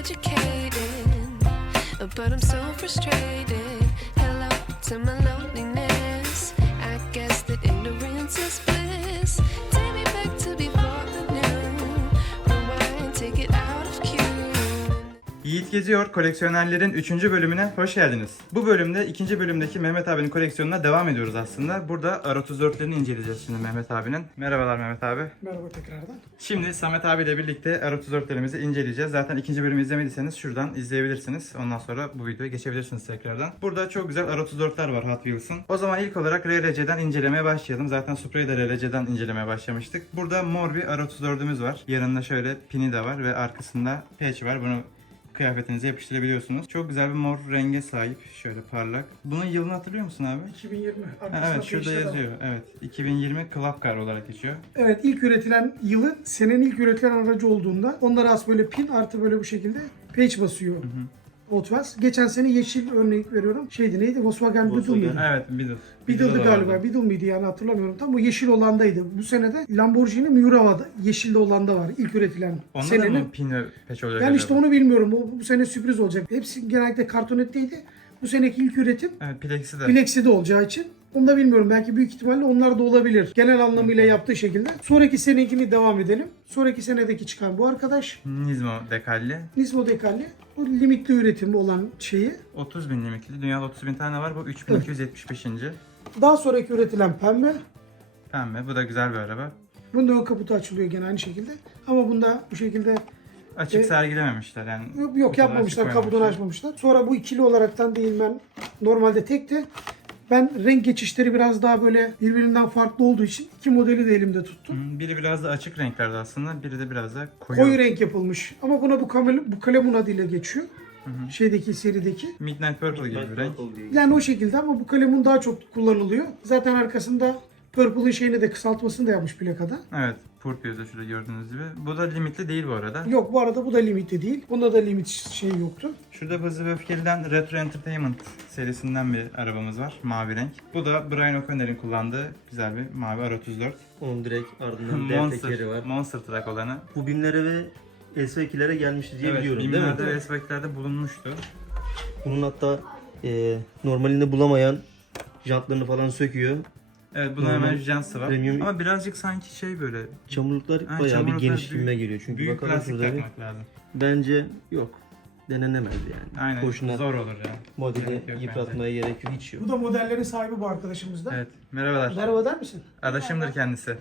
educated, but I'm so frustrated. Hello to my loneliness. I guess that ignorance is bliss. Take me back to before the new. Rewind, take it out of cue. Yiğit Geziyor koleksiyonerlerin 3. bölümüne hoş geldiniz. Bu bölümde 2. bölümdeki Mehmet abinin koleksiyonuna devam ediyoruz aslında. Burada R34'lerini inceleyeceğiz şimdi Mehmet abinin. Merhabalar Mehmet abi. Merhaba tekrardan. Şimdi Samet abiyle birlikte R34'lerimizi inceleyeceğiz. Zaten 2. bölümü izlemediyseniz şuradan izleyebilirsiniz. Ondan sonra bu videoya geçebilirsiniz tekrardan. Burada çok güzel R34'ler var Hot Wheels'ın. O zaman ilk olarak RLC'den incelemeye başlayalım. Zaten Supra'yı da RLC'den incelemeye başlamıştık. Burada mor bir R34'ümüz var. Yanında şöyle pini de var ve arkasında patch var. Bunu kıyafetinize yapıştırabiliyorsunuz. Çok güzel bir mor renge sahip. Şöyle parlak. Bunun yılını hatırlıyor musun abi? 2020. Ha, evet şurada yazıyor. Evet. 2020 Club Car olarak geçiyor. Evet, ilk üretilen yılı senenin ilk üretilen aracı olduğunda onlara az böyle pin artı böyle bu şekilde patch basıyor. Hot Wheels. Geçen sene yeşil örnek veriyorum. Şeydi neydi? Volkswagen Beetle miydi? Evet, Beetle. Beetle'dı galiba. Beetle miydi yani hatırlamıyorum. Tam bu yeşil olandaydı. Bu senede Lamborghini Miurava'da yeşilde olanda var. İlk üretilen Onda senenin. da mı pin ve patch olacak? Yani işte acaba? onu bilmiyorum. Bu sene sürpriz olacak. Hepsi genellikle kartonetteydi. Bu seneki ilk üretim Evet, Plex'i de. Plexi de olacağı için. Onu da bilmiyorum. Belki büyük ihtimalle onlar da olabilir. Genel anlamıyla yaptığı şekilde. Sonraki senekini devam edelim. Sonraki senedeki çıkan bu arkadaş. Nismo dekalli. Nismo Dekalli. Bu limitli üretimi olan şeyi. 30.000 limitli. Dünyada 30.000 tane var. Bu 3275. Daha sonraki üretilen pembe. Pembe. Bu da güzel bir araba. Bunda ön kaputu açılıyor gene aynı şekilde. Ama bunda bu şekilde Açık sergilememişler yani. yok yapmamışlar. açık Kaputunu koymamışlar. açmamışlar. Sonra bu ikili olaraktan değil, ben normalde tekti. Ben renk geçişleri biraz daha böyle birbirinden farklı olduğu için iki modeli de elimde tuttum. Biri biraz da açık renklerde aslında. Biri de biraz da Koyu renk yapılmış. Ama buna bu kalemun adıyla geçiyor. Şeydeki serideki. Midnight Purple gibi bir renk. Yani o şekilde ama bu kalemun daha çok kullanılıyor. Zaten arkasında Purple'ın şeyini de kısaltmasını da yapmış plakada. Evet. Purple'da şurada gördüğünüz gibi. Bu da limitli değil bu arada. Yok, bu arada bu da limitli değil. Bunda da limit şey yoktu. Şurada Hızlı ve Öfkeli'den Retro Entertainment serisinden bir arabamız var. Mavi renk. Bu da Brian O'Connor'in kullandığı güzel bir mavi R34. Onun direkt ardından dev tekeri var. Monster Truck olanı. Bu BİM'lere ve SV2'lere gelmişti diye biliyorum değil mi? BİM'lerde ve SPEC'lerde bulunmuştu. Bunun hatta normalinde bulamayan jantlarını falan söküyor. Evet, buna hemen jansı var. Premium- Ama birazcık sanki şey böyle Çamurluklar Ha, bayağı bir çamurluklar geniş büyük- filme geliyor. Çünkü büyük bakalım plastik şurada bir. takmak lazım. Bence yok. Denenemez yani. Aynen. Boşuna Zor olur ya. modeli Gerek yok yıpratmaya gerek yok. Hiç yok. Bu da modellerin sahibi bu arkadaşımız da. Evet. Merhabalar. Merhaba der misin? Adaşımdır kendisi.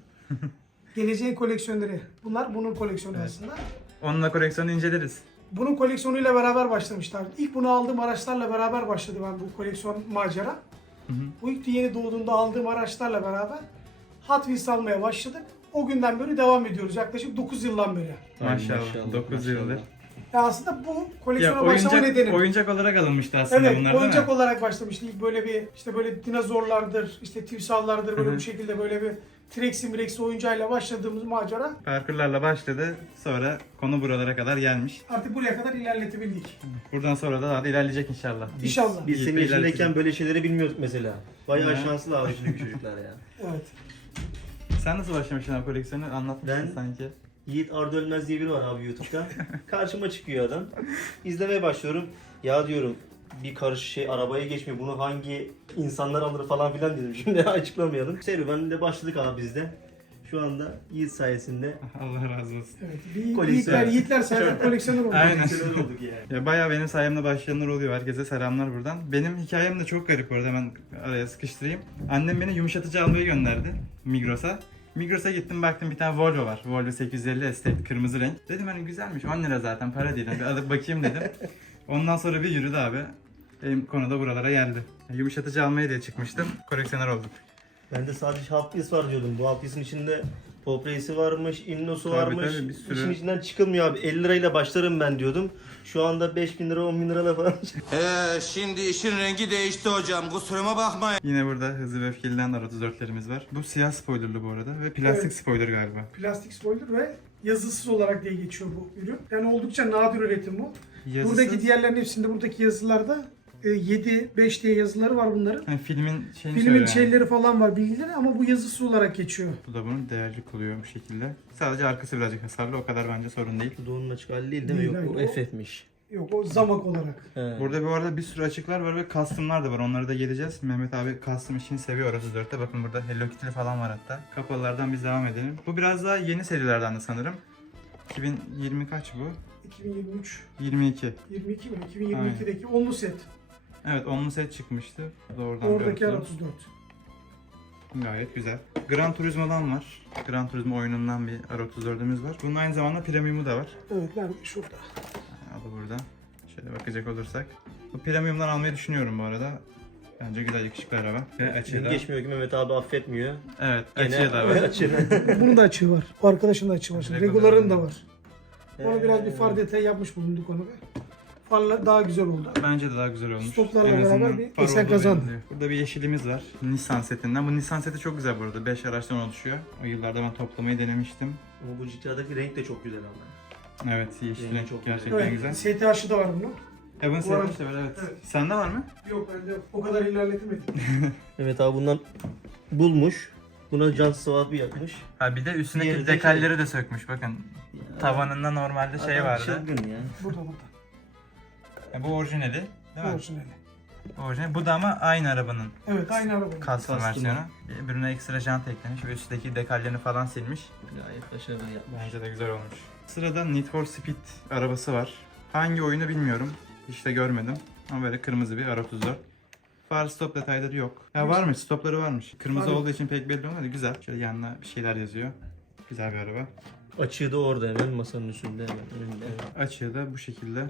Geleceğin koleksiyonları. Bunlar bunun koleksiyonu aslında. Onunla koleksiyonu inceleriz. Bunun koleksiyonuyla beraber başlamışlar. İlk bunu aldığım araçlarla beraber başladı ben bu koleksiyon macera. Bu ilk yeni doğduğunda aldığım araçlarla beraber Hot Wheels almaya başladık. O günden beri devam ediyoruz. Yaklaşık 9 yıldan beri. Maşallah. 9 yıldır. Ya aslında bu Ya koleksiyona başlama nedenim. oyuncak olarak alınmıştı aslında Evet, bunlar oyuncak değil mi? olarak başlamıştı. İlk böyle bir işte böyle dinozorlardır, işte timsallardır böyle bu şekilde böyle bir T-Rex'i Mirex'i oyuncağıyla başladığımız macera Parkurlarla başladı. Sonra konu buralara kadar gelmiş. artık buraya kadar ilerletebildik. Buradan sonra da daha da ilerleyecek inşallah. İnşallah. Biz senin Yiğit'le yaşındayken ilerleteceğiz. böyle şeyleri bilmiyorduk mesela. Bayağı Ha. şanslı abi şimdiki çocuklar ya. Evet. Sen nasıl başlamıştın abi koleksiyonu? Anlatmıştın Ben- sanki. Yiğit Arda Ölmez diye biri var abi YouTube'da. Karşıma çıkıyor adam. İzlemeye başlıyorum. Ya diyorum bir karış şey arabaya geçmiyor. Bunu hangi insanlar alır falan filan dedim. Şimdi açıklamayalım. Serüvenle başladık abi biz de. Şu anda Yiğit sayesinde Allah razı olsun. Evet. Bir Koleksiyon. yiğitler sayesinde koleksiyoner oldu. Aynen. sever olduk yani. Ya bayağı benim sayemde başlayanlar oluyor. Herkese selamlar buradan. Benim hikayem de çok garip orada, hemen araya sıkıştırayım. Annem beni yumuşatıcı almaya gönderdi Migros'a. Migros'a gittim, baktım bir tane Volvo var. Volvo 850 Estate, kırmızı renk. Dedim hani güzelmiş, 10 lira zaten, para değil. Bir alıp bakayım dedim. Ondan sonra bir yürüdü abi. Benim konuda buralara geldi. Yumuşatıcı almaya diye çıkmıştım. Koleksiyoner olduk. Ben de sadece Hot Wheels var diyordum. Bu Hot Wheels'in içinde Pop Race'i varmış, Inno'su Tabii, varmış. tabii, bir sürü. İşin içinden çıkılmıyor abi. 50 lirayla başlarım ben diyordum. Şu anda 5.000 lira 10.000 lirayla falan. Şimdi işin rengi değişti hocam. Kusuruma bakmayın. Yine burada Hızlı ve Öfkeli'den R34'lerimiz var. Bu siyah spoilerlı bu arada ve plastik Evet. spoiler galiba. Plastik spoiler ve yazısız olarak diye geçiyor bu ürün. Yani oldukça nadir üretim bu. Yazısız. Buradaki diğerlerin hepsinde buradaki yazılarda 7-5 diye yazıları var bunların. Yani filmin şeyini Filmin söylüyor yani. şeyleri falan var, bilgileri, ama bu yazısı olarak geçiyor. Bu da bunu değerli kılıyor bu şekilde. Sadece arkası birazcık hasarlı, o kadar bence sorun değil. Bu da onun açık hali değil mi? Değil, Yok, hayır. o FF'miş. Yok, o zamak olarak. He. Burada bu arada bir sürü açıklar var ve custom'lar da var. Onlara da geleceğiz. Mehmet abi custom işini seviyor 34'te. Bakın burada Hello Kitty'li falan var hatta. Kapalılardan biz devam edelim. Bu biraz daha yeni serilerden de sanırım. 2020 kaç bu? 2023, 22. 22 mi? 2022'deki onlu set. Evet, onlu set çıkmıştı. Bu da oradan Oradaki bir R34. Gayet güzel. Gran Turismo'dan var. Gran Turismo oyunundan bir R34'ümüz var. Bunun aynı zamanda premium'u da var. Evet, nerede? Şurada. O da burada. Şöyle bakacak olursak. Bu premium'dan almayı düşünüyorum bu arada. Bence güzel, yakışıklı araba. Ve açığı da. Geçmiyor ki Mehmet abi affetmiyor. Evet, Gene açığı da var. açığını. Bunun da açığı var. Bu arkadaşın da açığı var. Şimdi Regular'ın Regular'ın da var. Ona biraz bir far detayı yapmış bulunduk onu. Farlar daha güzel oldu. Bence de daha güzel olmuş. Stoplarla En azından beraber bir far desen olduğu kazandı. belli. Burada bir yeşilimiz var. Nissan setinden. Bu Nissan seti çok güzel bu arada. 5 araçtan oluşuyor. O yıllarda ben toplamayı denemiştim. Ama bu GTA'daki renk de çok güzel ama. Evet, yeşil Rengi renk çok gerçekten Evet, güzel. STH'ı da var bunun. Evan Bu seti arada- işte böyle, evet. Evet. Sende var mı? Yok, bende yok. O kadar ilerletemedik. Mehmet abi bundan bulmuş. Buna can swap'ı yapmış. Ha, bir de üstündeki Diğeri de dekalleri de sökmüş bakın. Tavanında normalde şey Adam vardı. çılgın ya. Burada. Bu orijinali değil mi? Orijinali. Bu orijinali. Bu da ama aynı arabanın Evet, aynı araba. custom Custom. versiyonu. Birbirine ekstra jant eklemiş ve üstteki dekallerini falan silmiş. Gayet başarılı yapmış. Bence de güzel olmuş. Sırada Need for Speed arabası var. Hangi oyunu bilmiyorum. Hiç de görmedim. Ama böyle kırmızı bir R34. Far stop detayları yok. Ya varmış, stopları varmış. Kırmızı Var. olduğu için pek belli olmadı. Güzel. Şöyle yanına bir şeyler yazıyor. Güzel bir araba. Açığı da orada hemen masanın üstünde hemen önünde. Açığı da bu şekilde.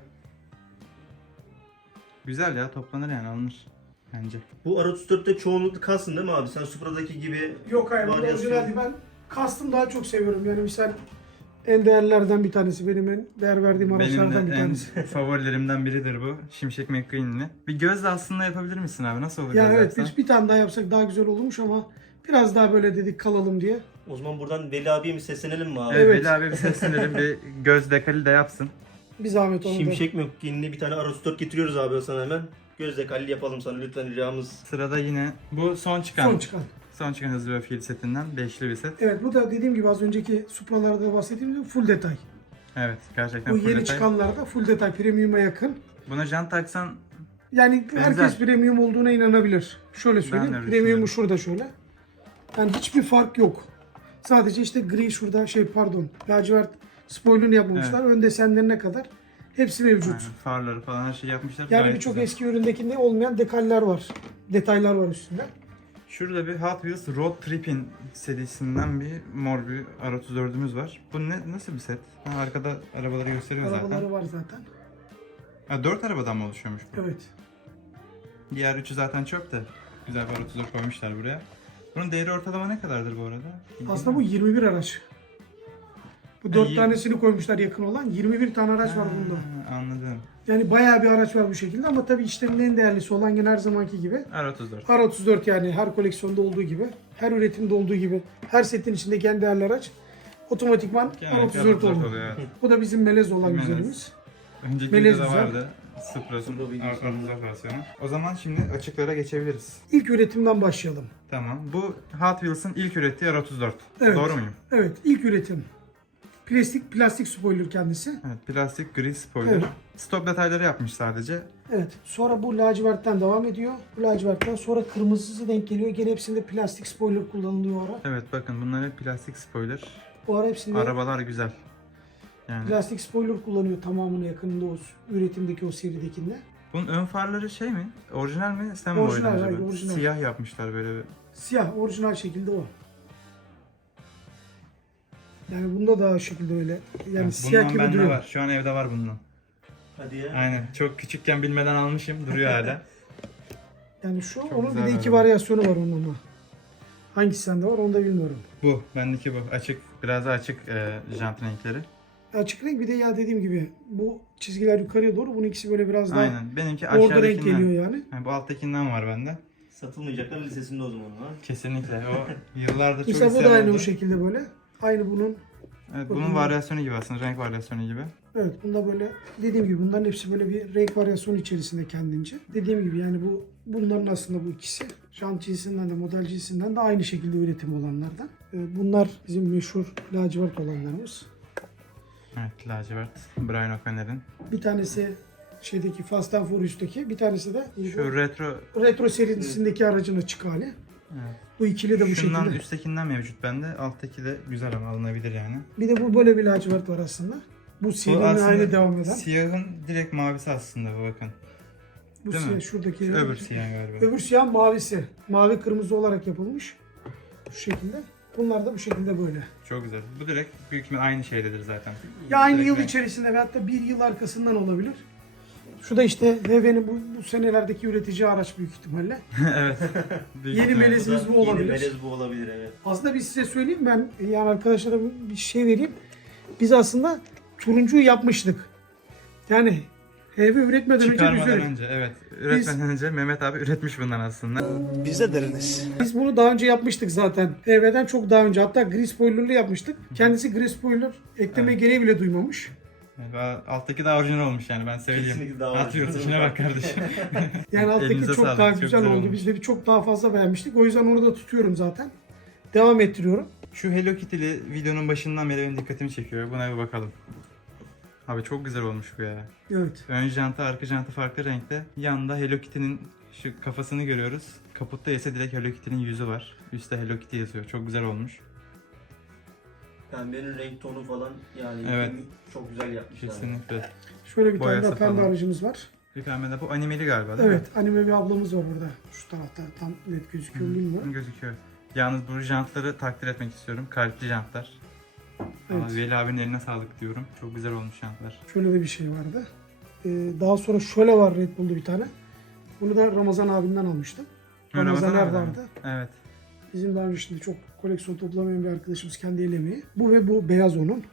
Güzel ya, toplanır yani, alınır. Bence. Bu R34'te çoğunlukla kalsın değil mi abi? Sen Supra'daki gibi Yok, hayır. Bu varyasyon- orijinaldi. Ben custom daha çok seviyorum. Yani misal en değerlerden bir tanesi. Benim en değer verdiğim Benim araçlardan de bir en tanesi. favorilerimden biridir bu. Şimşek McQueen'li. Bir gözle aslında yapabilir misin abi? Nasıl olur Ya göz evet, yapsan? bir tane daha yapsak daha güzel olurmuş ama biraz daha böyle dedik kalalım diye. O zaman buradan Veli abiye mi seslenelim mi abi? Evet, Evet. Veli abi bir seslenelim, bir göz dekali de yapsın. Bir zahmet onu da. Şimşek McQueen'li bir tane R34 getiriyoruz abi sana hemen. Gözde kalli yapalım sana lütfen ricamız. Sırada yine bu son çıkan. Son çıkan. Son çıkan hızlı ve fiil setinden beşli bir set. Evet, bu da dediğim gibi az önceki Supra'larda da bahsettiğim gibi full detay. Evet, gerçekten Bu full yeni detay. çıkanlarda full detay, premium'a yakın. Buna jant taksan Yani Benzer. herkes premium olduğuna inanabilir. Şöyle Ben de söyleyeyim, öyle premium'u düşünüyorum. şurada şöyle. Yani hiçbir fark yok. Sadece işte gri şurada lacivert spoiler'ını yapmamışlar. Ön desenlerine kadar hepsi mevcut. yani farları falan her şeyi yapmışlar. Yani Gayet birçok güzel. eski üründekinde olmayan dekaller var. Detaylar var üstünde. Şurada bir Hot Wheels Road Trippin serisinden bir mor bir R34'ümüz var. Bu nasıl bir set? Ha, arkada arabaları gösteriyor zaten. Arabaları var zaten. Ha, 4 arabadan mı oluşuyormuş bu? Evet. Diğer üçü zaten çöp de. Güzel bir R34 koymuşlar buraya. Bunun değeri ortalama ne kadardır bu arada? Aslında bu 21 araç. Bu 4 iyi. tanesini koymuşlar yakın olan. 21 tane araç var bunda. Ha, anladım. Yani bayağı bir araç var bu şekilde ama tabii işlerinin en değerlisi olan yine her zamanki gibi R34. R34, yani her koleksiyonda olduğu gibi, her üretimde olduğu gibi, her setin içindeki en değerli araç otomatikman Genellikle R34 R34 oldu. oluyor, evet. Bu da bizim melez olan Melez. güzelimiz. Önceki Melez videoda güzel. vardı. Supra'sın Supra videosu. R34 versiyonu. O zaman şimdi açıklara geçebiliriz. İlk üretimden başlayalım. Tamam. Bu Hot Wheels'ın ilk ürettiği R34. Evet. Doğru muyum? Evet, ilk üretim. Plastik spoiler kendisi. Evet. Plastik gri spoiler. Evet. Stop detayları yapmış sadece. Evet. Sonra bu lacivertten devam ediyor. Bu lacivertten sonra kırmızısı denk geliyor. Gene hepsinde plastik spoiler kullanılıyor o ara. Evet, bakın bunlar hep plastik spoiler. Bu ara hepsinde Arabalar güzel. Yani plastik spoiler kullanıyor tamamını yakınında o üretimdeki o seridekinde. bunun ön farları şey mi? Orijinal mi? Sen mi Orijinal, boyadın hayır, acaba? orijinal. Siyah yapmışlar böyle. Siyah, orijinal şekilde o. Yani bunda da o şekilde öyle. Yani Evet, siyah bundan gibi bende duruyor. var. Şu an evde var bundan. Hadi ya. Aynen. Çok küçükken bilmeden almışım. Duruyor hala. Yani şu Çok onun güzel bir de bir iki araba. varyasyonu var onun ama. Hangisi sende var onu da bilmiyorum. Bu. Bendeki bu. Açık. Biraz daha açık jant renkleri. Açık renk bir de ya dediğim gibi bu çizgiler yukarıya doğru. Bunun ikisi böyle biraz daha Aynen. Benimki orada renk aşağıdakinden. geliyor yani. Yani bu alttakinden var bende. Satılmayacaklar lisesinde o zaman ha. Kesinlikle. O yıllardır çok Mesela bu da isteyen aynı oldu. o şekilde böyle. Aynı bunun Evet, bunun varyasyonu gibi aslında, renk varyasyonu gibi. Evet, bunda böyle dediğim gibi bunların hepsi böyle bir renk varyasyonu içerisinde kendince. Dediğim gibi yani bunların aslında bu ikisi jant cinsinden de model cinsinden de aynı şekilde üretim olanlardan. Bunlar bizim meşhur lacivert olanlarımız. Evet, lacivert. Brian O'Connor'ın. Bir tanesi şeydeki Fast and Furious'taki, bir tanesi de Şu retro serisindeki aracın açık hali. evet. Bu ikili de bu Şundan şekilde. üsttekinden mevcut bende. Alttaki de güzel ama alınabilir yani. Bir de bu böyle bir lacivert var aslında. Bu Bu serinin aslında aynı devam eden. siyahın direkt mavisi aslında bu, bakın. Bu değil siyah, mi? şuradaki Öbür siyah galiba. öbür siyah mavisi. Mavi kırmızı olarak yapılmış. Şu şekilde. Bunlar da bu şekilde böyle. Çok güzel. Bu direkt büyük ihtimal aynı şeydedir zaten. Ya aynı Direkt yıl renk. içerisinde ve hatta bir yıl arkasından olabilir. Şu da işte HV'nin bu senelerdeki üretici araç büyük ihtimalle. Evet. Büyük Yeni ihtimal. melezimiz bu Yeni olabilir. melez bu olabilir, evet. Aslında biz size söyleyeyim, ben yani arkadaşlara bir şey vereyim. Biz aslında turuncuyu yapmıştık. Yani HV üretmeden önce biz Çıkarmadan ürettik. önce, evet. Üretmeden önce Mehmet abi üretmiş bundan aslında. Biz bunu daha önce yapmıştık zaten. HV'den çok daha önce. Hatta gri spoilerlı yapmıştık. Kendisi gri spoiler ekleme gereği bile duymamış. Alttaki daha orijinal olmuş yani, ben Kesinlikle seveyim. daha Atıyorsun, orijinal. şuna bak kardeşim. Yani alttaki Elinize çok sağlık, daha çok güzel güzel oldu. olmuş. Biz de çok daha fazla beğenmiştik. O yüzden onu da tutuyorum zaten. Devam ettiriyorum. Şu Hello Kitty'li videonun başından beri benim dikkatimi çekiyor. Buna bir bakalım. Abi çok güzel olmuş bu ya. Evet. Ön jantı, arka jantı farklı renkte. Yanında Hello Kitty'nin şu kafasını görüyoruz. Kaputta ise direkt Hello Kitty'nin yüzü var. Üstte Hello Kitty yazıyor. Çok güzel olmuş. Pembenin renk tonu falan yani Evet. çok güzel yapmışlar. Kesinlikle. Şöyle bir tane Boyası daha pembe falan. aracımız var. Bir pembe de bu animeli galiba değil mi? Evet. Anime bir ablamız var burada. Şu tarafta tam net gözüküyor mu bilmiyorum. Gözüküyor. Yalnız bu jantları takdir etmek istiyorum. Kalpli jantlar. Ama Evet. Veli abinin eline sağlık diyorum. Çok güzel olmuş jantlar. Şöyle de bir şey vardı. Daha sonra şöyle var Red Bull'da bir tane. Bunu da Ramazan abimden almıştım. Ramazaner abi de mi? vardı. Evet. Bizim daha önce şimdi çok koleksiyon toplamayan bir arkadaşımız kendi el emeği. Bu ve bu beyaz onun.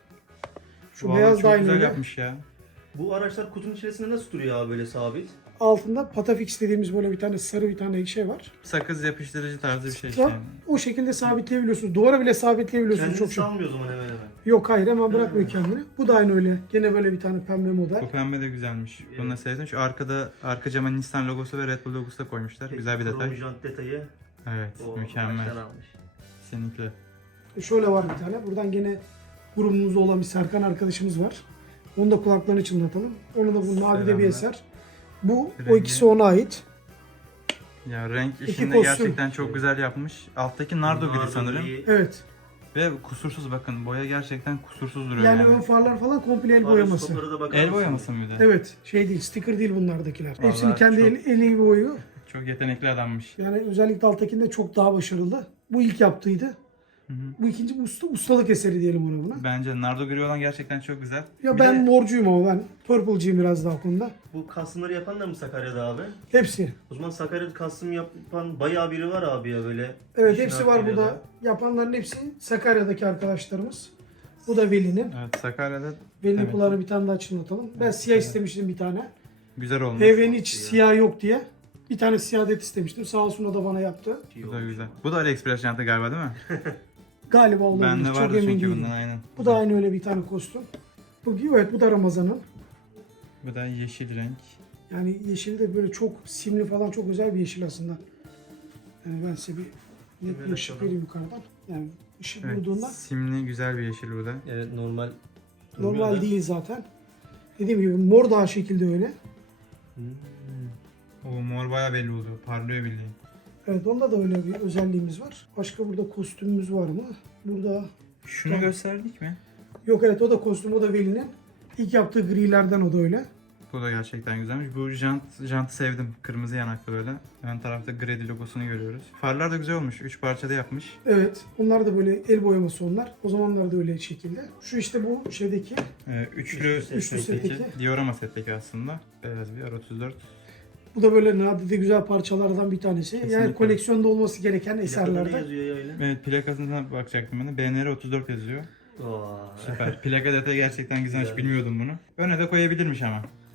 Şu Vallahi beyaz da çok aynı güzel öyle. yapmış ya. Bu araçlar kutunun içerisinde nasıl duruyor abi böyle sabit? Altında Patafix dediğimiz böyle bir tane sarı bir tane şey var. Sakız yapıştırıcı tarzı bir şey işte. Tam o şekilde sabitleyebiliyorsunuz. Duvara bile sabitleyebiliyorsunuz. Kendini Çok şey. salmıyor o zaman hemen hemen. Yok hayır, hemen bırakmıyor kendini. Bu da aynı öyle. Gene böyle bir tane pembe model. Bu pembe de güzelmiş. Bunu da sevdim. Şu arkada, arka cama Nissan logosu ve Red Bull logosu da koymuşlar. Güzel bir detay. Krom jant detayı. Evet, O mükemmel. baştan almış. Kesinlikle. Şöyle var bir tane. Buradan gene grubumuzda olan bir Serkan arkadaşımız var. Onu da kulaklarını çınlatalım. Onu da bu nadide bir Selamlar. eser. Bu o Rengi- ikisi ona ait. Ya renk İki işini kostüm. gerçekten çok güzel yapmış. Alttaki nardo gibi Nardo sanırım. gri. Evet. Ve kusursuz, bakın. Boya gerçekten kusursuz duruyor Yani yani. ön farlar falan komple el Farı boyaması. stoplara da bakar El mısın? boyaması mı bir de? Evet. Şey değil, sticker değil bunlardakiler. Vallahi Hepsini kendi çok- eli boyuyor. Çok yetenekli adammış. Yani özellikle alttakinde çok daha başarılı. Bu ilk yaptıydı. Bu ikinci ustalık eseri diyelim ona buna. Bence nardo gri olan gerçekten çok güzel. Ya Bir ben de morcuyum ama ben purple'cıyım biraz daha o konuda. Bu kastımları yapan da mı Sakarya'da abi? Hepsi. O zaman Sakarya'da kastım yapan bayağı biri var abi ya böyle. Evet, İşin hepsi var hakkıyla burada. da. Yapanların hepsi Sakarya'daki arkadaşlarımız. Bu da Veli'nin. evet, Sakarya'da Veli'nin evet, kulağını bir tane daha çınlatalım. Ben siyah istemiştim bir tane. güzel olmuş. HV'nin hiç siyah yok diye. Bir tane siyah det istemiştim. Sağ olsun o da bana yaptı. Bu da güzel. Bu da AliExpress jantı galiba değil mi? Galiba olabilir. Bende Çok vardı emin çünkü değilim. bundan, aynen. Bu da aynı öyle bir tane kostüm. Evet, bu da Ramazan'ın. Bu da yeşil renk. Yani yeşil de böyle çok simli falan, çok özel bir yeşil aslında. Yani ben size bir net bir Evet, ışık tamam. vereyim yukarıdan. Yani ışık Evet, vurduğunda simli güzel bir yeşil bu da. Evet, normal. normal değil zaten. Dediğim gibi mor da aynı şekilde öyle. O mor bayağı belli oluyor. Parlıyor bildiğin. Evet, onda da öyle bir özelliğimiz var. Başka burada kostümümüz var mı? Burada Şunu Tamam. gösterdik mi? yok, evet, o da kostüm, o da Veli'nin. İlk yaptığı grilerden o da öyle. Bu da gerçekten güzelmiş. Bu jantı sevdim. Kırmızı yanaklı böyle. Ön tarafta Grady logosunu görüyoruz. Farlar da güzel olmuş. 3 parçada yapmış. Evet, onlar da böyle el boyaması onlar. O zamanlar da öyle şekilde. Şu işte bu şeydeki Üçlü Üçlü setteki. setteki. Diorama setteki aslında. Beyaz bir R34. bu da böyle nadide güzel parçalardan bir tanesi. Yani Kesinlikle. koleksiyonda olması gereken Plakada ne eserlerden. yazıyor ya öyle? Evet, plakasına bakacaktım ben de. BNR 34 yazıyor. Vay. Süper. Plaka detayı gerçekten güzelmiş. Güzel. Bilmiyordum bunu. Öne de koyabilirmiş ama.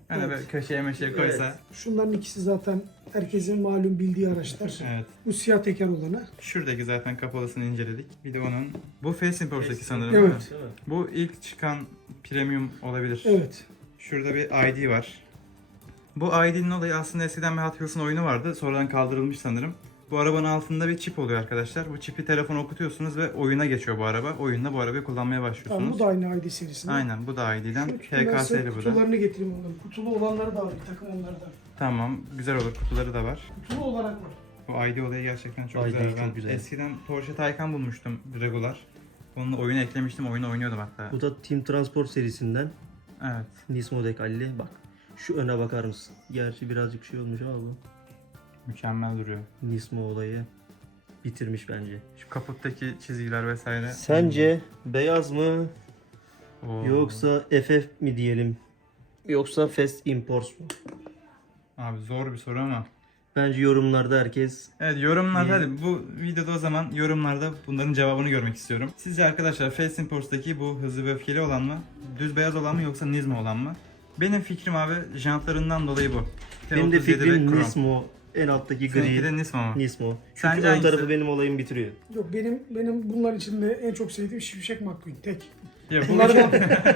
Hani Evet. böyle köşeye meşeye koysa. Evet. Şunların ikisi zaten herkesin malum bildiği araçlar. Evet. Bu siyah teker olanı. Şuradaki zaten kapalısını inceledik. Bir de onun. Bu Face Imports'taki Face sanırım. Evet. değil mi? Bu ilk çıkan premium olabilir. Evet. Şurada bir ID var. Bu ID'nin olayı aslında eskiden bir Hot Wheels'ın oyunu vardı. Sonradan kaldırılmış sanırım. Bu arabanın altında bir çip oluyor arkadaşlar. Bu çipi telefona okutuyorsunuz ve oyuna geçiyor bu araba. Oyunda bu arabayı kullanmaya başlıyorsunuz. Tamam, bu da aynı ID serisinden. Aynen, bu da ID'den. Şu kutularsa PKS'li bu da. kutularını getireyim onların. Kutulu olanları da var, bir takım onlardan. Tamam, güzel olur. Kutuları da var. Kutulu olarak var. Bu ID olayı gerçekten çok ID güzel. çok Ben güzel. eskiden Porsche Taycan bulmuştum regular. Onunla oyunu eklemiştim, oyunu oynuyordum hatta. Bu da Team Transport serisinden Evet. Nismo dekalli. Bak şu öne bakar mısın? Gerçi birazcık şey olmuş ama bu Mükemmel duruyor. Nismo olayı bitirmiş bence. Şu kaputtaki çizgiler vesaire. Sence beyaz mı Oo. yoksa FF mi diyelim? Yoksa Fast Imports mu? Abi zor bir soru ama. Bence yorumlarda herkes Evet, yorumlarda İyi. hadi bu videoda o zaman yorumlarda bunların cevabını görmek istiyorum. Sizce arkadaşlar Fast Imports'taki bu hızlı ve öfkeli olan mı? Düz beyaz olan mı yoksa Nismo olan mı? Benim fikrim abi jantlarından dolayı bu. benim de T37 ve fikrim krom. Nismo, en alttaki Seninki gri de Nismo mu? Nismo. Çünkü Sence ön hangisi? tarafı benim olayım bitiriyor. Yok, benim bunlar içinde en çok sevdiğim Şimşek McQueen tek. Ya bu, Bunlardan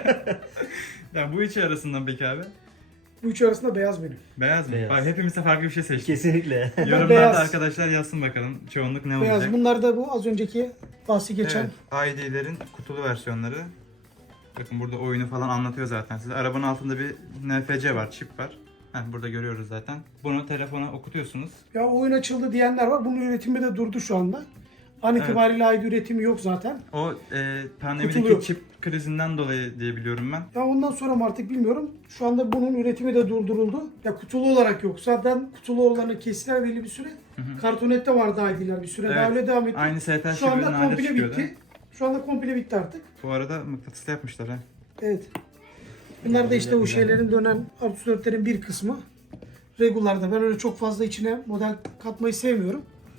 ya bu üçü arasından peki abi? bu üç arasında beyaz benim. Beyaz mı? Beyaz. Bak hepimiz de farklı bir şey seçtik. Kesinlikle. Yorumlarda Beyaz. arkadaşlar yazsın bakalım çoğunluk ne Beyaz. olacak? Bunlar da bu az önceki bahsi geçen. Evet, ID'lerin kutulu versiyonları. Bakın burada oyunu falan anlatıyor zaten size. Arabanın altında bir NFC var, çip var. Burada görüyoruz zaten. Bunu telefona okutuyorsunuz. Ya oyun açıldı diyenler var. Bunun üretimi de durdu şu anda. An itibariyle ait üretimi yok zaten. O pandemideki Kutulu. çip krizinden dolayı diye biliyorum ben. Ya ondan sonra mı artık bilmiyorum. Şu anda bunun üretimi de durduruldu. Ya kutulu olarak yok. Zaten kutulu olanı kestiler belli bir süre. Kartonette vardı ID'ler bir süre. Daha Evet. öyle devam etti. Aynı STH Şu anda şibinin nadir komple çıkıyordu. bitti. Şu anda komple bitti artık. Bu arada mıknatıslı yapmışlar ha. Evet. Bunlar da işte bu şeylerin dönen 64'lerin bir kısmı. Regular'da. Ben öyle çok fazla içine model katmayı sevmiyorum.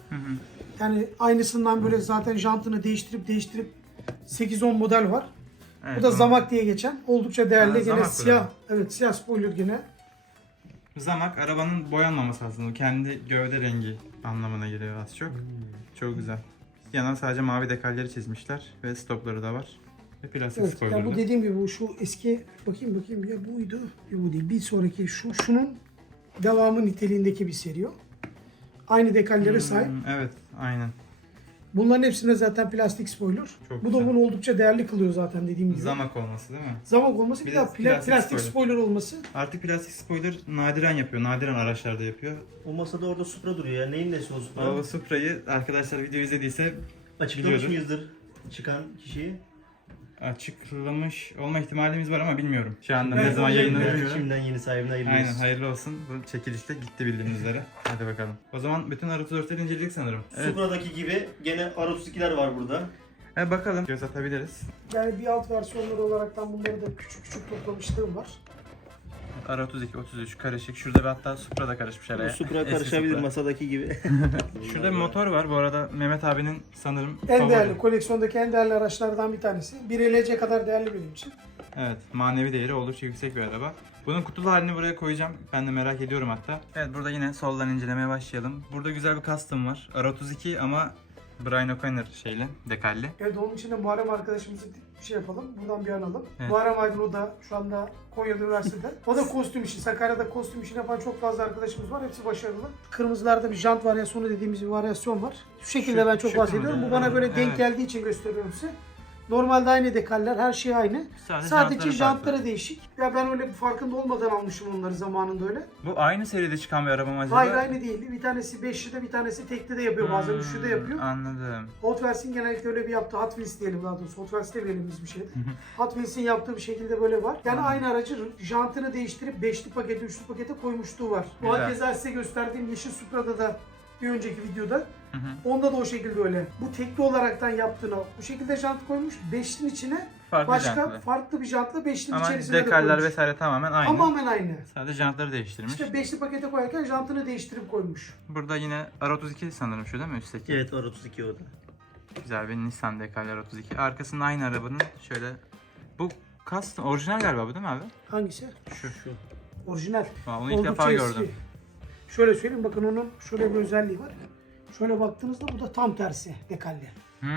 Yani aynısından böyle zaten jantını değiştirip 8-10 model var. Evet, Bu da onu- Zamak diye geçen. Oldukça değerli. Ha, Gene Zamak bu siyah. da. Evet, siyah spoiler gene. Zamak arabanın boyanmaması aslında. Kendi gövde rengi anlamına geliyor az çok. Çok güzel. Yana sadece mavi dekalleri çizmişler ve stopları da var. Ve plastik Evet. Ya spoilerlı. bu dediğim gibi bu şu eski bakayım ya buydu. Bu değil. Bir sonraki şunun devamı niteliğindeki bir seri o. Aynı dekallere sahip. Evet, aynen. Bunların hepsinde zaten plastik spoiler. Çok Bu da güzel. bunu oldukça değerli kılıyor zaten dediğim gibi. Zamak olması değil mi? Zamak olması bir Bir de de plastik plastik spoiler olması. Artık plastik spoiler nadiren yapıyor. Nadiren araçlarda yapıyor. O masada orada Supra duruyor ya. Neyin nesi o Supra? O Supra'yı arkadaşlar video izlediyse Açıklamış biliyordur. mıyızdır çıkan kişiyi? açıklamış olma ihtimalimiz var ama bilmiyorum. Şu anda Ben ne zaman onu yayınlanır Evet, bilmiyorum. şimdiden yeni sahibine hayırlı Aynen, olsun. hayırlı olsun. Bu çekilişte gitti bildiğiniz üzere. Hadi bakalım. O zaman bütün R34'leri inceledik sanırım. Evet. Supra'daki gibi gene R32'ler var burada. Bakalım. Göz atabiliriz. Yani bir alt versiyonları olaraktan bunları da küçük toplamışlığım var. R32, 33 karışık. Şurada bir hatta Supra da karışmış Bu araya. Supra Eski karışabilir Supra. masadaki gibi. Şurada bir motor var. Bu arada Mehmet abinin sanırım En favori. değerli, koleksiyondaki en değerli araçlardan bir tanesi. 1 LC kadar değerli benim için. Evet, manevi değeri oldukça yüksek bir araba. Bunun kutulu halini buraya koyacağım. Ben de merak ediyorum hatta. Evet, burada yine soldan incelemeye başlayalım. Burada güzel bir custom var. R32 ama Brian O'Connor şeyle, dekalli. Evet, onun için de Muharrem arkadaşımızı bir şey yapalım. Buradan bir analım. Evet. Muharrem Aydın, o da şu anda Konya'da üniversitede. O da kostüm işi. Sakarya'da kostüm işini yapan çok fazla arkadaşımız var. Hepsi başarılı. Kırmızılarda bir jant varyasyonu dediğimiz bir varyasyon var. Şu şekilde Şu- ben çok şu bahsediyorum. kırmızı, Bu bana böyle evet. denk geldiği için gösteriyorum size. Normalde aynı dekaller, her şey aynı. Sadece Sadece jantları jantları farklı. değişik. Ya ben öyle bir farkında olmadan almışım onları zamanında öyle. Bu aynı seride çıkan bir araba mı acaba? Hayır, aynı değil. Bir tanesi 5'li de bir tanesi tekli de yapıyor, bazen üçlü de yapıyor. Anladım. Hot Wheels'in genellikle öyle bir yaptığı, Hot Wheels diyelim daha doğrusu. Hot Wheels demeyelim biz bir şeydi. Hot Wheels'in yaptığı bir şekilde böyle var. Yani aynı aracı jantını değiştirip 5'li pakete, 3'lü pakete koymuşluğu var. Bu Güzel. hakeza size gösterdiğim Yeşil Supra'da da bir önceki videoda. Onda da o şekilde öyle. Bu tekli olaraktan yaptığını bu şekilde jant koymuş. 5'linin içine Farklı başka jantlı. farklı bir jantla 5'linin Ama içerisine de dekaller koymuş. vesaire tamamen aynı. Tamamen aynı. Sadece jantları değiştirmiş. İşte 5'li pakete koyarken jantını değiştirip koymuş. Burada yine R32 sanırım şu değil mi üstteki? Evet R32 o da. Güzel bir Nissan Decaler 32. Arkasında aynı arabanın şöyle bu custom orijinal galiba bu değil mi abi? Hangisi? Şu. Orijinal. Onu ilk Oldukça defa eski. gördüm. Şöyle söyleyeyim, bakın onun şöyle bir özelliği var. Şöyle baktığınızda bu da tam tersi dekalli.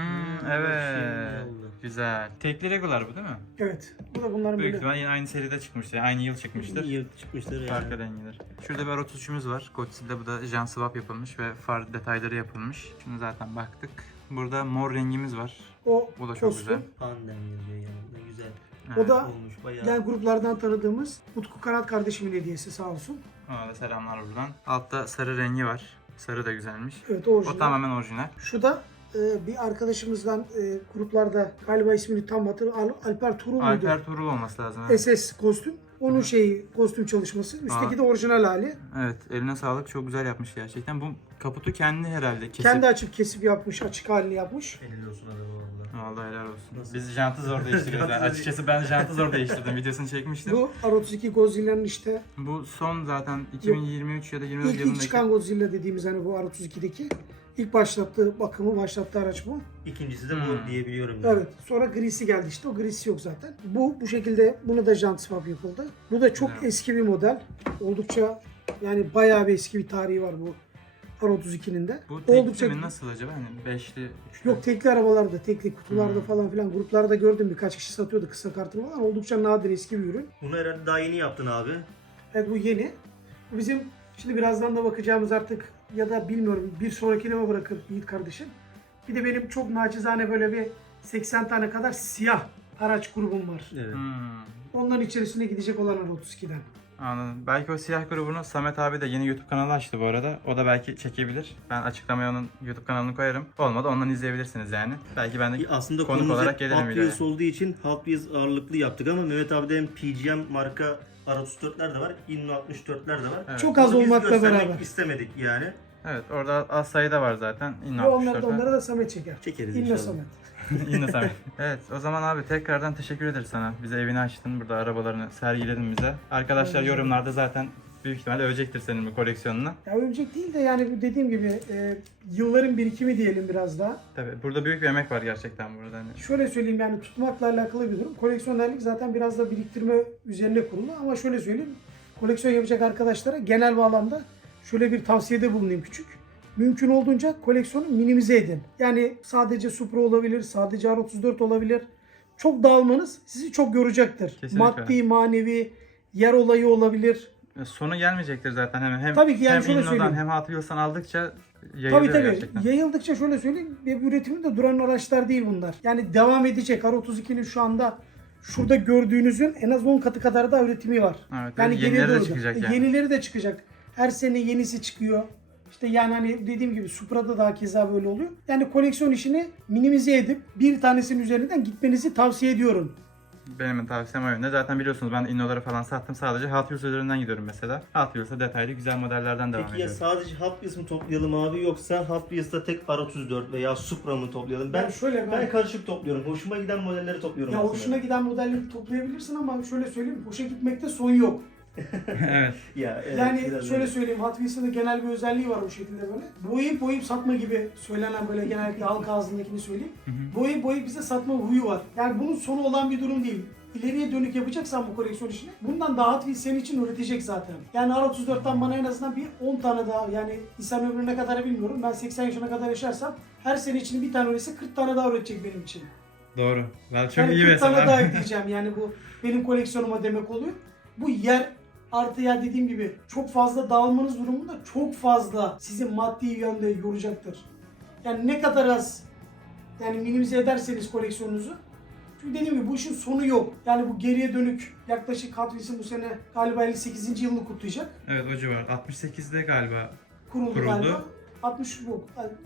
Evet. oldu. Güzel. Tekli Regular bu değil mi? Evet. Bu da bunların Büyük böyle. ihtimal yine aynı seride çıkmıştır. Yani aynı yıl çıkmıştır. Yıl çıkmıştır yani. Farklı rengidir. Şurada bir R33'ümüz var. Godzilla, bu da jant swap yapılmış ve far detayları yapılmış. Şunu zaten baktık. Burada mor rengimiz var. O Bu da çok kostüm. güzel. Pandem yazıyor yanında, güzel O da olmuş bayağı. yani gruplardan tanıdığımız Utku Kanat kardeşimin hediyesi sağ olsun. Ona da selamlar buradan. Altta sarı rengi var. Sarı da güzelmiş. Evet, orijinal. O tamamen orijinal. Şu da bir arkadaşımızdan gruplarda galiba ismini tam hatırlamıyorum. Alper Turul muydu? Alper Tuğrul olması lazım. Evet. SS kostüm. Onun kostüm çalışması. Üstteki de orijinal hali. Evet, eline sağlık. Çok güzel yapmış gerçekten. Bu kaputu kendi herhalde kesip. Kendi açıp kesip yapmış, açık halini yapmış. Helal olsun adamı valla. Vallahi helal olsun. Nasıl? Biz jantı zor değiştiriyoruz. Yani açıkçası ben jantı zor değiştirdim. Videosunu çekmiştim. Bu R32 Godzilla'nın işte Bu son zaten 2023 ya da 24 ilk yılındaki. çıkan Godzilla dediğimiz hani bu R32'deki ilk başlattığı bakımı, başlattığı araç bu. İkincisi de bu diyebiliyorum. Yani. Evet. Sonra grisi geldi işte. O grisi yok zaten. Bu şekilde, buna da jant swap yapıldı. Bu da çok Evet. eski bir model. Oldukça yani bayağı bir eski bir tarihi var bu R32'nin de. Bu tekli mi nasıl acaba? Hani beşli, üçlü. Yok, tekli arabalarda, tekli kutularda falan filan gruplarda gördüm, birkaç kişi satıyordu kısa kartını falan. Oldukça nadir, eski bir ürün. Bunu herhalde daha yeni yaptın abi. Evet, bu yeni. Bu bizim şimdi birazdan da bakacağımız artık, ya da bilmiyorum bir sonrakine mi bırakır Yiğit kardeşim. Bir de benim çok nacizane böyle bir 80 tane kadar siyah araç grubum var. Evet. Onların içerisine gidecek olan R32'den. Anladım. Belki o siyah grubunu Samet abi de yeni YouTube kanalı açtı bu arada. O da belki çekebilir. Ben açıklamaya onun YouTube kanalını koyarım. Olmadı ondan izleyebilirsiniz yani. Belki ben de Aslında konuk konumuz olarak hep gelirim Hot videoya. Wheels olduğu için Hot Wheels ağırlıklı yaptık ama Mehmet abi de hem PGM marka R34'ler de var, Inno 64'ler de var. Evet. Çok az Bunu biz olmakla göstermek beraber. istemedik yani. Evet, orada az sayıda var zaten. Ve onları da Samet çeker. Çekeriz İlle inşallah. Samet. Yine Samet. Evet, o zaman abi tekrardan teşekkür ederiz sana. Bize evini açtın, burada arabalarını sergiledin bize. Arkadaşlar Evet. yorumlarda zaten büyük ihtimalle övecektir senin bu koleksiyonunu. Ya övecek değil de yani dediğim gibi yılların birikimi diyelim biraz daha. Tabii burada büyük bir emek var gerçekten burada. Hani. Şöyle söyleyeyim, yani tutmakla alakalı bir durum. Koleksiyonerlik zaten biraz da biriktirme üzerine kurulu, ama şöyle söyleyeyim. Koleksiyon yapacak arkadaşlara genel bağlamda şöyle bir tavsiyede bulunayım küçük. Mümkün olduğunca koleksiyonu minimize edin. Yani sadece Supra olabilir, sadece R34 olabilir. Çok dağılmanız sizi çok yoracaktır. Kesinlikle. Maddi, manevi, yer olayı olabilir. Sonu gelmeyecektir zaten hemen. Hem, Tabii ki yani hem şöyle Inno'dan söyleyeyim. hem Hot Wheels'tan aldıkça yayılıyor Tabii. gerçekten. Yayıldıkça şöyle söyleyeyim, bir üretiminde duran araçlar değil bunlar. Yani devam edecek. R32'nin şu anda şurada gördüğünüzün en az 10 katı kadar da üretimi var. Evet, Yani yenileri geriye de doğru da. çıkacak yani. Yenileri de çıkacak. Her sene yenisi çıkıyor. İşte yani hani dediğim gibi Supra'da daha keza böyle oluyor. Yani koleksiyon işini minimize edip bir tanesinin üzerinden gitmenizi tavsiye ediyorum. Benim tavsiyem o yönde. Zaten biliyorsunuz ben Inno'ları falan sattım. Sadece Hot Wheels üzerinden gidiyorum mesela. Hot Wheels'a detaylı güzel modellerden devam Peki ya ediyorum. sadece Hot Wheels mi toplayalım abi, yoksa Hot Wheels'ta tek R34 veya Supra mı toplayalım? Ben Ben karışık topluyorum. Hoşuma giden modelleri topluyorum ya aslında. hoşuna giden modelleri toplayabilirsin, ama şöyle söyleyeyim, hoşa gitmekte son yok. Evet. Ya, evet, Yani biraz şöyle öyle. söyleyeyim, Hot Wheels'ın da genel bir özelliği var bu şekilde böyle. Boyayıp satma gibi söylenen, böyle genellikle halk ağzındakini söyleyeyim. Boyayıp bize satma huyu var. Yani bunun sonu olan bir durum değil. İleriye dönük yapacaksan bu koleksiyon işini, bundan daha Hot Wheels senin için üretecek zaten. Yani R34'ten bana en azından bir 10 tane daha, yani insan ömrüne kadar bilmiyorum. Ben 80 yaşına kadar yaşarsam her sene için bir tane üretse 40 tane daha üretecek benim için. Doğru. Ben çok Yani iyi 40 tane mesela. daha ekleyeceğim, yani bu benim koleksiyonuma demek oluyor. Bu yer artı, ya dediğim gibi çok fazla dağılmanız durumunda çok fazla sizi maddi yönde yoracaktır. Yani ne kadar az yani minimize ederseniz koleksiyonunuzu. Çünkü dediğim gibi bu işin sonu yok. Yani bu geriye dönük yaklaşık Hot Wheels'in bu sene galiba 58. yılını kutlayacak. Evet, o civar. 68'de galiba. Kuruldu Kuruldu. galiba. 60 bu.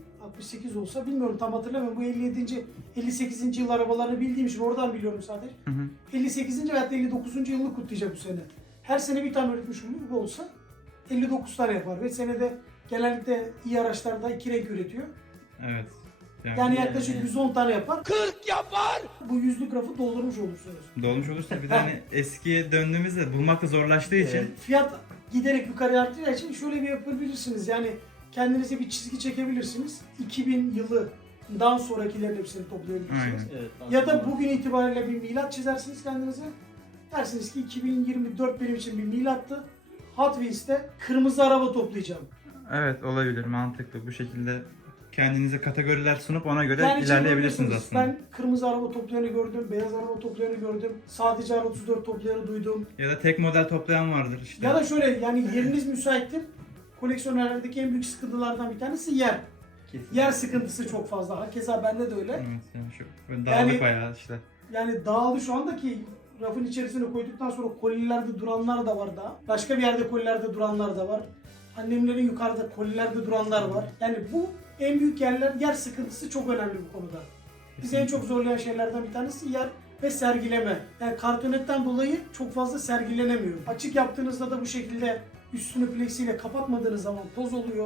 68 olsa bilmiyorum, tam hatırlamıyorum. Bu 57. 58. yıl arabalarını bildiğim için oradan biliyorum sadece. 58. veya 59. yılını kutlayacak bu sene. Her sene bir tane üretmiş bu olsa 59 tane yapar ve senede genellikle iyi araçlarda 2 renk üretiyor. Evet. Yani yaklaşık yani. 110 tane yapar. 40 yapar! Bu yüzlük rafı doldurmuş olursunuz. Dolmuş olursa bir de hani eskiye döndüğümüzde bulmak da zorlaştığı için. Fiyat giderek yukarı arttığı için şöyle bir yapabilirsiniz. Yani kendinize bir çizgi çekebilirsiniz. 2000 yılından sonrakilerin hepsini toplayabilirsiniz. Aynen. Evet, Ya da aslında. bugün itibariyle bir milat çizersiniz kendinize. Dersiniz ki 2024 benim için bir milattı. Hot Wheels'te kırmızı araba toplayacağım. Evet, olabilir, mantıklı. Bu şekilde kendinize kategoriler sunup ona göre Yani ilerleyebilirsiniz şey aslında. Ben kırmızı araba toplayanı gördüm, beyaz araba toplayanı gördüm. Sadece R34 toplayanı duydum. Ya da tek model toplayan vardır işte. Ya da şöyle yani yeriniz müsaittir. Koleksiyonerlerdeki en büyük sıkıntılardan bir tanesi yer. Kesinlikle. Yer sıkıntısı çok fazla. Hakeza bende de öyle. Evet, yani şu böyle Yani- dağılık bayağı işte. Yani dağıldı şu andaki rafın içerisine koyduktan sonra kolilerde duranlar da var daha. Başka bir yerde kolilerde duranlar da var. Annemlerin yukarıda kolilerde duranlar var. Yani bu en büyük yer sıkıntısı çok önemli bu konuda. Bizi en çok zorlayan şeylerden bir tanesi yer ve sergileme. Yani kartonetten dolayı çok fazla sergilenemiyor. Açık yaptığınızda da bu şekilde üstünü plexiyle kapatmadığınız zaman toz oluyor.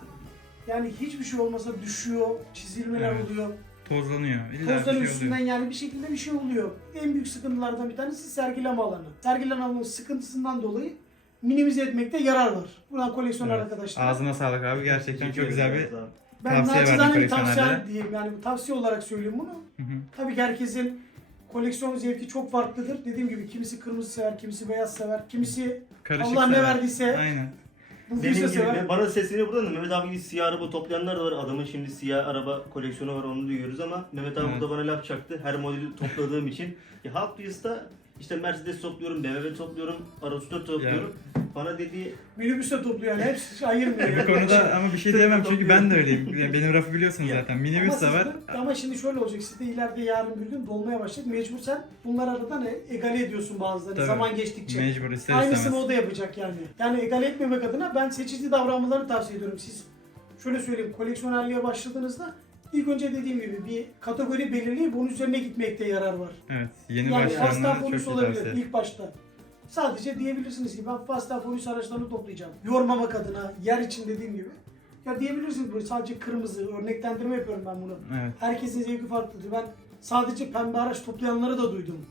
Yani hiçbir şey olmasa düşüyor, çizilmeler Evet. oluyor. Tozlanıyor. İlla bir Tozların şey üstünden oluyor. yani bir şekilde bir şey oluyor. En büyük sıkıntılardan bir tanesi sergileme alanı. Sergileme alanının sıkıntısından dolayı minimize etmekte yarar var. Buradan koleksiyoner Evet. arkadaşlar. Ağzına sağlık abi. Gerçekten çok güzel bir Ben tavsiye verdin naçizane bir koleksiyonerlere. tavsiye diyeyim. Yani bu tavsiye olarak söylüyorum bunu. Hı hı. Tabii ki herkesin koleksiyon zevki çok farklıdır. Dediğim gibi kimisi kırmızı sever, kimisi beyaz sever, kimisi Karışık Allah ne sever. verdiyse Aynen. bu Dediğim füze gibi sever. bana sesleniyor buradan da Mehmet abi gibi siyah araba toplayanlar da var. Adamın şimdi siyah araba koleksiyonu var, onu duyuyoruz ama Mehmet abi Evet. burada bana laf çaktı. Her modeli topladığım için. Ya Hot Wheels'ta işte Mercedes topluyorum, BMW topluyorum, R34 topluyorum. Bana dediği Minibüste topluyor yani hepsi ayırmıyor. Bu yani. konuda ama bir şey diyemem çünkü ben de öyleyim. Yani benim rafı biliyorsunuz zaten. Minibüs de Ama var. Ama şimdi şöyle olacak. Siz de ileride yarın bir gün dolmaya başlayacak. Mecbur sen bunlar aradan egale ediyorsun bazılarını Tabii. zaman geçtikçe. Mecbur ister Aynısını istemez. o da yapacak yani. Yani egale etmemek adına ben seçici davranmalarını tavsiye ediyorum. Siz şöyle söyleyeyim, koleksiyonerliğe başladığınızda ilk önce dediğim gibi bir kategori belirleyip bunun üzerine gitmekte yarar var. Evet. Yeni Yani Fast başlayanlara and çok iyi Furious olabilir tavsiye. ilk başta. Sadece diyebilirsiniz ki ben Fast and Furious araçlarını toplayacağım. Yormamak adına, yer için dediğim gibi. Ya diyebilirsiniz böyle sadece kırmızı, örneklendirme yapıyorum ben bunu. Evet. Herkesin zevki farklıdır. Ben sadece pembe araç toplayanları da duydum.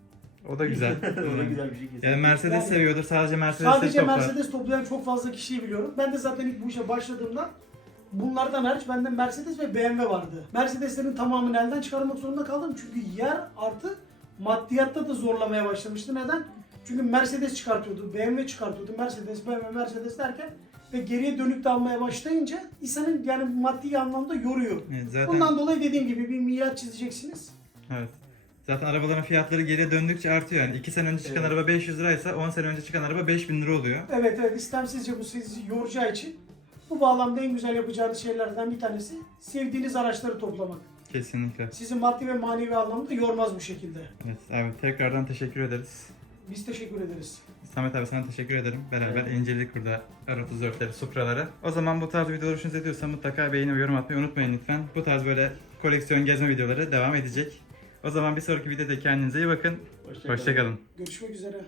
O da güzel. o da güzel bir şey kesin. Yani Mercedes Yani- seviyordur. Sadece Mercedes Sadece toplar. Mercedes toplayan çok fazla kişiyi biliyorum. Ben de zaten ilk bu işe başladığımda bunlardan hariç bende Mercedes ve BMW vardı. Mercedeslerin tamamını elden çıkarmak zorunda kaldım. Çünkü yer artı maddiyatta da zorlamaya başlamıştı. Neden? Çünkü Mercedes çıkartıyordu, BMW çıkartıyordu, Mercedes derken ve geriye dönük de almaya başlayınca insanın yani maddi anlamda yoruyor. Evet, zaten, Bundan dolayı dediğim gibi bir milat çizeceksiniz. evet. Zaten arabaların fiyatları geriye döndükçe artıyor. Yani 2 sene önce çıkan Evet. araba 500 liraysa 10 sene önce çıkan araba 5000 lira oluyor. Evet istemsizce bu sizi yoracağı için bu bağlamda en güzel yapacağınız şeylerden bir tanesi sevdiğiniz araçları toplamak. Kesinlikle. Sizi maddi ve manevi anlamda yormaz bu şekilde. Evet, evet. Tekrardan teşekkür ederiz. Biz teşekkür ederiz. Samet abi sana teşekkür ederim. Beraber Evet. inceledik burada R34'leri, Supra'ları. O zaman bu tarz videoları hoşunuza ediyorsa mutlaka beğeni ve yorum atmayı unutmayın lütfen. Bu tarz böyle koleksiyon gezme videoları devam edecek. O zaman bir sonraki videoda kendinize iyi bakın. Hoşçakalın. Görüşmek üzere.